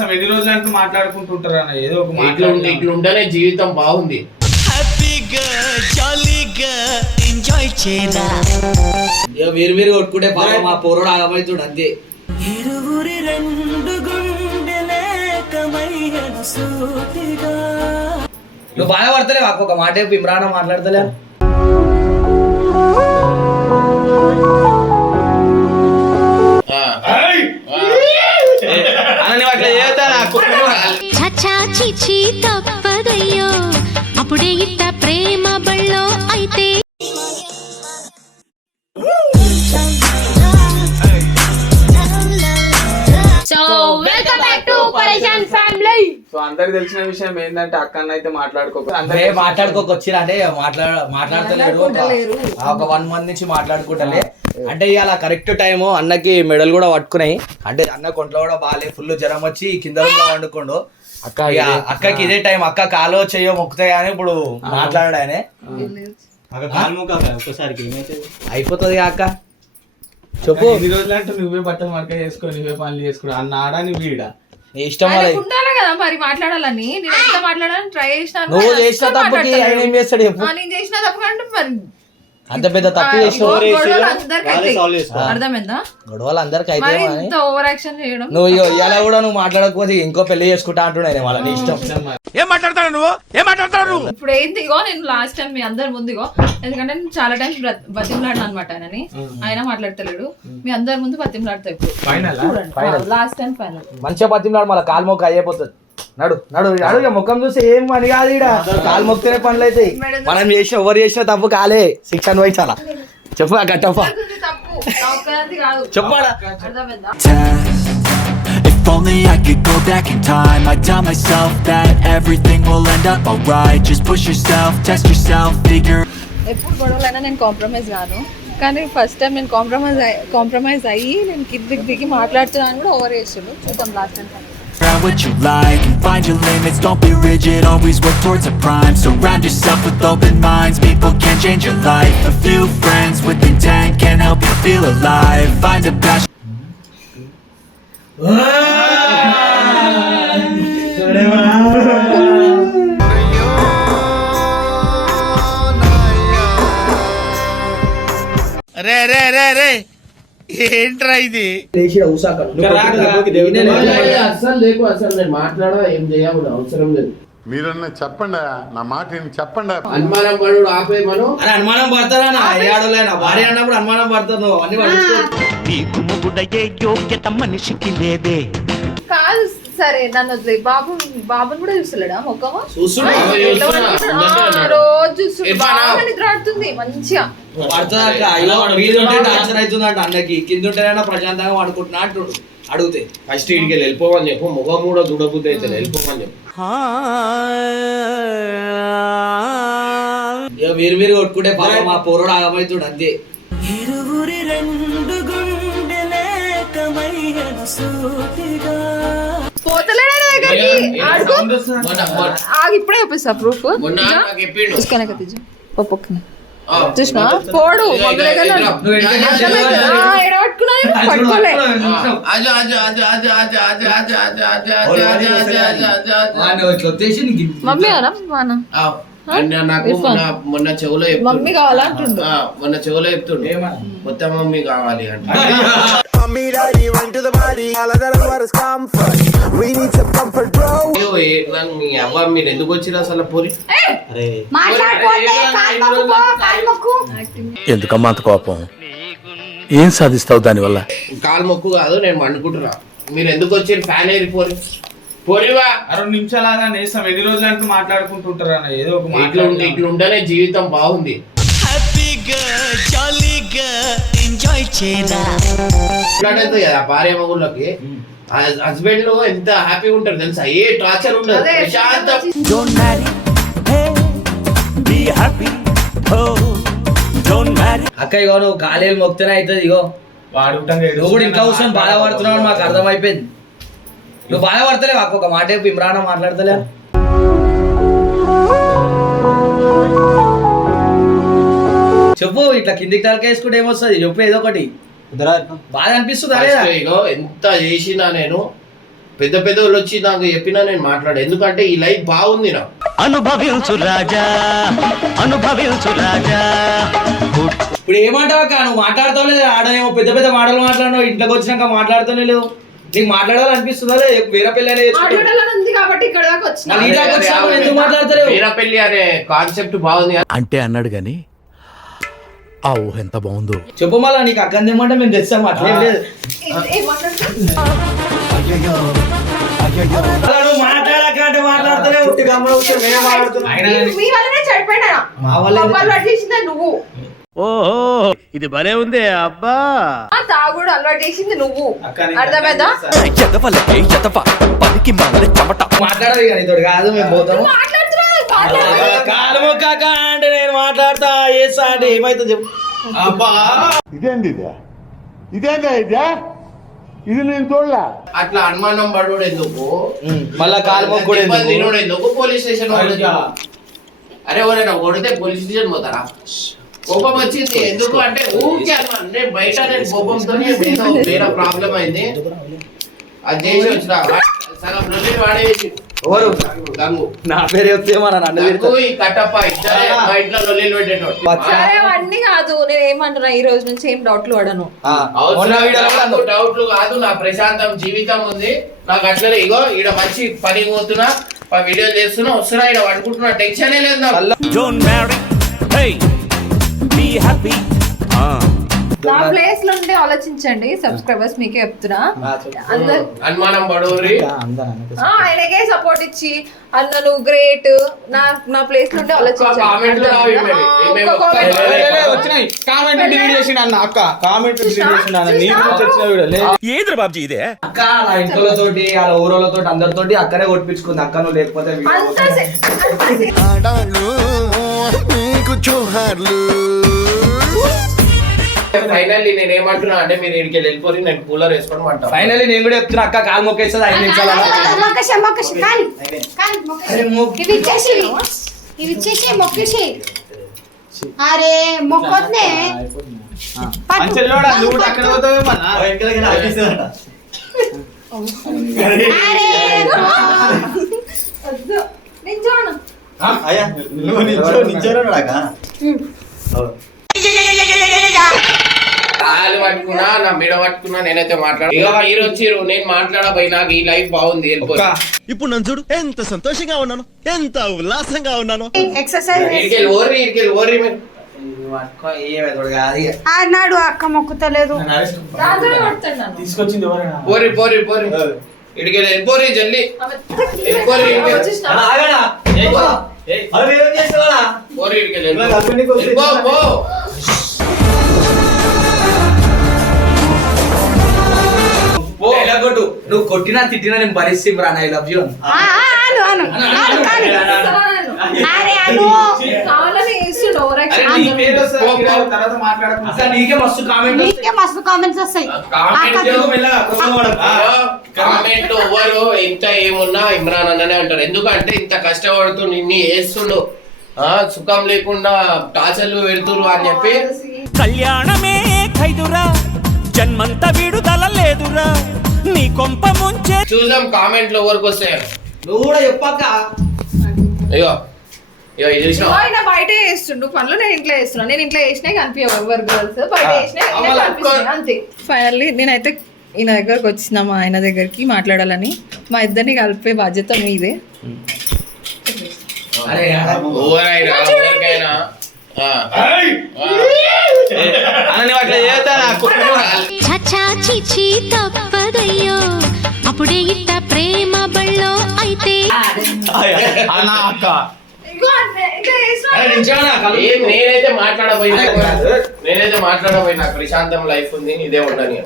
చేస్తాం. ఎన్ని రోజులు అంటూ మాట్లాడుకుంటుంటారు అన్న ఏదో ఒక ఇట్లా ఉంటే మాట్లాడుకుంటాం. ఇట్లా ఉంటేనే జీవితం బాగుంది. హ్యాపీగా జాలీగా ఎంజాయ్ చేయరా ఇక వీరు వీరు కొట్టుకుంటే పాపం మా పోరడు ఆగమవుతుడు అంతే. ఇరువురి రెండు గుండెలేకమయ్యను సూటిగా. నువ్వు బాధపడతలేవు అక్క ఒక మాట చెప్పు ఇమ్రాన్ మాట్లాడతలే ఆ. అన్న అట్లా చేస్తా నాకు చచా తప్పదయ్యో. అప్పుడే ఇట్ట అందరికి తెలిసిన విషయం ఏంటంటే అక్కన్న అయితే మాట్లాడుకోక అదే అందరికీ మాట్లాడుకోక వచ్చిరా అంటే మాట్లాడ మాట్లాడతలేడు ఒక- ఒక వన్ మంత్ నుంచి మాట్లాడుకుంటలే. అంటే ఇవాళ కరెక్ట్ టైము అన్నకి మెడల్ కూడా పట్టుకున్నాయి. అంటే అన్న కొంట్లో కూడా బాగాలే ఫుల్ జ్వరం వచ్చి కింద వండుకోండు. అక్క అక్కకి ఇదే టైం అక్క కాలో చెయ్యో మొక్కుతాయి కానీ ఇప్పుడు మాట్లాడాయనే అయిపోతుంది అక్క. చెప్పు. ఎన్ని రోజులు అంటే నువ్వే బట్టలు మరక చేసుకో నువ్వే పనులు చేసుకో. అన్న ఆడా నువ్వు వీడా? ఇష్టం ఉండాలి కదా మరి మాట్లాడాలని. నేను ఎంత మాట్లాడాలని ట్రై చేసినాను నువ్వు కానీ చేసిన తప్పుకి ఆయన ఏం. చేస్తాడు నేను చేసిన తప్పు కంటే మరి అంత పెద్ద తప్పు గొడవలు అందరికీ అవుతాయి. ఆ. అర్థమైందా? గొడవలు అందరికి అయితే నువ్వు ఇలా కూడా నువ్వు మాట్లాడకపోతే ఇంకో పెళ్ళి చేసుకుంటా అంటున్నాయి వాళ్ళ నీ ఇష్టం ఇప్పుడు ఏంటి ఇగో నేను లాస్ట్ టైం మీ అందరి ముందు ఇగో ఎందుకంటే నేను చాలా టైం బతిమలాడిన అనమాట ఆయనని. ఆయన మాట్లాడతలేడు. మీ అందరి ముందు బతిమలాడతా ఇప్పుడు. లాస్ట్ టైం ఫైనల్ మంచిగా పత్తినాడు మళ్ళీ కాలు మొక్క అయిపోతుంది నడు నడు నడు ఇక ముఖం చూసి ఏం అని కాదు ఈడ. కాలు మొక్కితేనే పనులు అవుతాయి మనం చేసిన ఎవరు చేసిన తప్పు కాలే. శిక్ష అనుభవించాలా చెప్పు ఒక్కదానిది కాదు. చెప్పాడా If only I could go back in time I'd tell myself that everything will end up alright. Just push yourself, test yourself, figure ఎప్పుడు గొడవలైనా నేను కాంప్రమైజ్ కాను కానీ ఫస్ట్ టైం నేను కాంప్రమైజ్ కాంప్రమైజ్ అయ్యి నేను కిందికి దిగి మాట్లాడుతున్నాను కూడా ఓవర్ చేస్తుండు చూద్దాం last time Find what you like And find your limits, don't be rigid Always work towards a prime. Surround yourself with open minds. People can change your life. A few friends with intent Can help you feel alive. Find a passion. अरे ఏంట్రా ఇది? అస్సలు లేకు అసలు నేను మాట్లాడా ఏం చేయకూడదు అవసరం లేదు. మీరన్నా చెప్పండి నా మాట చెప్పండి? అనుమానం పడు ఆపే మనం. అనుమానం పడతారా భార్య అన్నప్పుడు అనుమానం పడతారు నువ్వు అన్ని పట్టించుకో నీకు మొగుడయ్యే యోగ్యత మనిషికి లేదే. కాదు సరే నన్ను వదిలే. బాబు బాబుని కూడా చూస్తలేడా చూస్తున్నా. ఉన్నాడు. రోజు చూస్తుండు ఎట్లా బాగా? నా? నిద్ర ఆడుతుంది మంచిగా. అన్నకి కింద ఉంటేనైనా ప్రశాంతంగా వాడుకుంటున్నా అంటుడు అడిగితే. ఫస్ట్ ఇంటికి వెళ్ళిపోమని చెప్పు ముఖం కూడా చూడబుద్ధి అయితే వెళ్ళిపోమని చెప్పు. మీరు మీరు కొట్టుకుంటే పాపం మా పోరుడు ఆగమవుతుడు అంతే. ఇరువురి రెండు ఇప్పుడే చూపిస్తా ప్రూఫ్ ఒప్పుకున్నా చూసినా పోడు మమ్మీ మొన్న చెవులో మమ్మీ కావాలంటుండు మొన్న చెవులో చెప్తుండు మొత్తం మమ్మీ కావాలి అంటే ఏమని? కొత్త మమ్మీ కావాలి అంటే అయ్యో, ఏ- నన్ను మీ అవ్వ మీరు ఎందుకు వచ్చిన అసలు పూరి? ఎందుకమ్మా అంత కోపం? ఏం సాధిస్తావు దానివల్ల? కాలు మొక్కు కాదు నేను వండుకుంటున్నా మీరు ఎందుకు వచ్చారు ఫ్యాన్ ఏరి పోరి. పోరివా రెండు నిమిషాలు నేస్తాం. ఎన్ని రోజులు అంటూ మాట్లాడుకుంటుంటారు అన్న? ఏదో ఒక ఇట్లా ఉంటే మాట్లాడుకుంటాం. ఇట్లా ఉంటేనే జీవితం బాగుంది. హ్యాపీగా జాలీగా ఎంజాయ్ చేయరా భార్య మగుళ్ళకి హస్బెండ్లో ఎంత హ్యాపీగా ఉంటారు తెలుసా? ఏ టార్చర్ ఉండదు. ప్రశాంతం. Don't marry, hey, be happy, oh, don't marry. అక్క ఇగో నువ్వు కాలేలు మొక్తేనే అవుతుంది ఇగో. వాడు ఉంటాం కదా, నువ్వు కూడా ఇంకా కూర్చొని బాధపడుతున్నావు మాకు అర్థమైపోయింది. నువ్వు బాధపడతలేవు అక్క ఒక మాట ఇమ్రాన్ మాట్లాడతలే చెప్పు ఇట్లా కిందికి తలకేసుకుంటే ఏమొస్తుంది? చెప్పు ఏదో ఒకటి. బాధ అనిపిస్తుందా ఇగో ఎంత చేసినా నేను పెద్ద పెద్ద వాళ్ళు వచ్చి నాకు చెప్పినా నేను మాట్లాడా ఎందుకంటే ఈ లైఫ్ బాగుంది నాకు. అనుభవించు రాజా అనుభవించు రాజా. ఇప్పుడు ఏమంటావు అక్క? నువ్వు మాట్లాడతావు లేదా? ఆడనేమో పెద్ద పెద్ద మాటలు మాట్లాడినావు ఇంట్లోకి వచ్చినాక మాట్లాడుతూనే లేవు. నీకు మాట్లాడాలనిపిస్తుందా లేదా? వేరే వచ్చినాక ఎందుకు మాట్లాడతలేవు? వీర పెళ్ళి అనే కాన్సెప్ట్ బాగుంది. అంటే అన్నాడు గాని ఆ ఊహ ఎంత బాగుందో. చెప్పు మళ్ళా నీకు అక్కని తెమ్మంటే మేము తెస్తాము అట్లేం లేదు. అలా నువ్వు మాట్లాడక అంటే మాట్లాడతలే ఉట్టి గమ్మున కూర్చొని మేమే మాట్లాడుతున్నాం. అయినా కానీ మీ వల్లనే చెడిపోయినా మా వల్ల ఎందుకు? పప్పాలు పట్టేసిందే నువ్వు? ఓహో ఇది భలే ఉంది అబ్బా. ఆ తాగుడు అలవాటు చేసింది నువ్వు అర్థమైందా? ఎదవలకే ఎదవ. పనికి మాల చెమట. మాట్లాడాలి కానీ తోడు కాదు మేము పోతాము. మాట్లాడుతున్నావు మాట్లాడు కాలు మొక్కాక అంటే నేను మాట్లాడతా ఏసా అంటే ఏమైతుంది చెప్పు అబ్బా ఇదేంది ఇదే ఇదేందా ఇదే ఇది నేను చూడలే అట్లా అనుమానం పడోడు ఎందుకు? మళ్ళా కాలు దెబ్బలు ఎందుకు? తినోడు ఎందుకు? Police station. అరే ఎవరైనా కొడితే పోలీస్ స్టేషన్ పోతారా? కోపం వచ్చింది. ఎందుకు అంటే ఊరికే. నేను బయట నేను కోపంతో వేరే ప్రాబ్లం అయింది. అది చేసి వచ్చిన. సగం రోజులు వాడేసి ఎవరు? నా పేరు మన నన్ను అవన్నీ కాదు. నేను ఏమంటున్నా ఈ రోజు నుంచి ఏం డౌట్లు అన్నావు. డౌట్లు కాదు నా ప్రశాంతం జీవితం ఉంది. నాకు అట్లనే ఇగో ఈడ మంచి పని పోతున్నా ఆ వీడియోలు చేస్తున్నా వస్తున్నా ఈడ పడుకుంటున్నా టెన్షనే లేదు నా ప్లేస్లో ఉండి ఆలోచించండి. సబ్స్క్రైబర్స్ మీకే చెప్తున్నా. ఆ, అనుమానం పడోరి. ఆ, ఆయనకే సపోర్ట్ ఇచ్చి అన్న నువ్వు గ్రేట్ నా నా ప్లేస్ ఆలోచించండి. ఆ. లే, లే. ఏద్ర బాబ్జీ ఇదే? అక్క నా ఇంట్లోతోటి వాళ్ళ ఊరోళ్ళతోటి అందరితోటి అక్కనే కొట్టించుకుంది అక్క నువ్వు లేకపోతే సే- ఫైనల్లీ నేను ఏమంటున్నా అంటే మీరు ఇక్కడికి వెళ్ళిపోయి నేను కూలర్ వేసుకొని అంటాను ఫైనల్లీ నేను కూడా చెప్తున్నా అక్క కాలు మొక్కేస్తుంది ఐదు నిమిషాలు. ఇవి ఇచ్చేసి ఇవి ఇచ్చేసి మొక్కేసి అరే మొక్కొద్దే చూడ, నువ్వు. అరే వద్దు. నేను చూడను కాలు పట్టుకున్నా నా మెడ పట్టుకున్నా నేనైతే మాట్లాడ ఇక మీరు వచ్చిర్రు నేను మాట్లాడబోయి నాకు ఈ లైఫ్ బాగుంది ఇప్పుడు నన్ను చూడు ఎంత సంతోషంగా ఉన్నాను ఎంత ఉల్లాసంగా ఉన్నాను. ఎక్సర్సైజ్ ఇడికెళ్ళి ఓర్రి ఇడికెళ్ళి ఓర్రి మీరు. నువ్వు అక్క మొక్కుతలేదు. తీసుకొచ్చింది పోరి పోరి పోరి ఇడికెళ్ళి వెళ్ళిపోరి జల్లి. వెళ్ళిపోరి ఇడికెళ్ళి? పోరి ఇడికెళ్ళి పో. పో, కొట్టు? నువ్వు కొట్టినా తిట్టినా నేను రా ఐ లవ్ యూ అను అను. అను కానీ అరే అను. కావాలని వేస్తుండు ఓవర్ అరే యాక్షన్. నీ పేరు వస్తుంది, పో, పో. తర్వాత మాట్లాడకు. అసలు నీకే మస్తు కామెంట్ నీకే మస్తు కామెంట్స్ వస్తాయి. కామెంట్ అక్క కామెంట్ ఎవరు ఇంత ఏమున్నా ఇమ్రాన్ అన్ననే అంటారు. ఎందుకంటే ఇంత కష్టపడుతూ నిన్ను వేస్తుండు ఆ, సుఖం లేకుండా టార్చర్లు పెడుతురు అని చెప్పి. కళ్యాణమే ఖైదురా. జన్మంత విడుదల లేదురా. నీ కొంప ముంచే చూద్దాం కామెంట్లు ఎవరికి వస్తాయో. నువ్వు కూడా చెప్పక్క. అయ్యో ఇగో ఇది చూసినావా? ఆయన బయట చేస్తుండు. పనులు నేను ఇంట్లో చేస్తున్నా. నేను ఇంట్లో చేసినా కనిపించవు ఎవరు గర్ల్స్ బయట ఆ, చేసినా అమ్మ, కనిపిస్తున్నాయి అంతే. ఫైనల్లీ నేనైతే ఈయన దగ్గరకు వచ్చిన మా ఆయన దగ్గరికి మాట్లాడాలని. మా ఇద్దరిని కలిపే బాధ్యత మీదే. అరే ఎవరైనా ఎవరికైనా? ఆ. ఆ. అన్న నువ్వు అట్లా చేస్తా నాకు చచా చిచి తప్పదయ్యో అప్పుడే ఇట్ట ప్రేమ బళ్ళో అయితే. అన్న అక్క నేనైతే మాట్లాడబోయినా. నేనైతే మాట్లాడబోయినా ప్రశాంతం లైఫ్ ఉంది ఇదే ఉండని.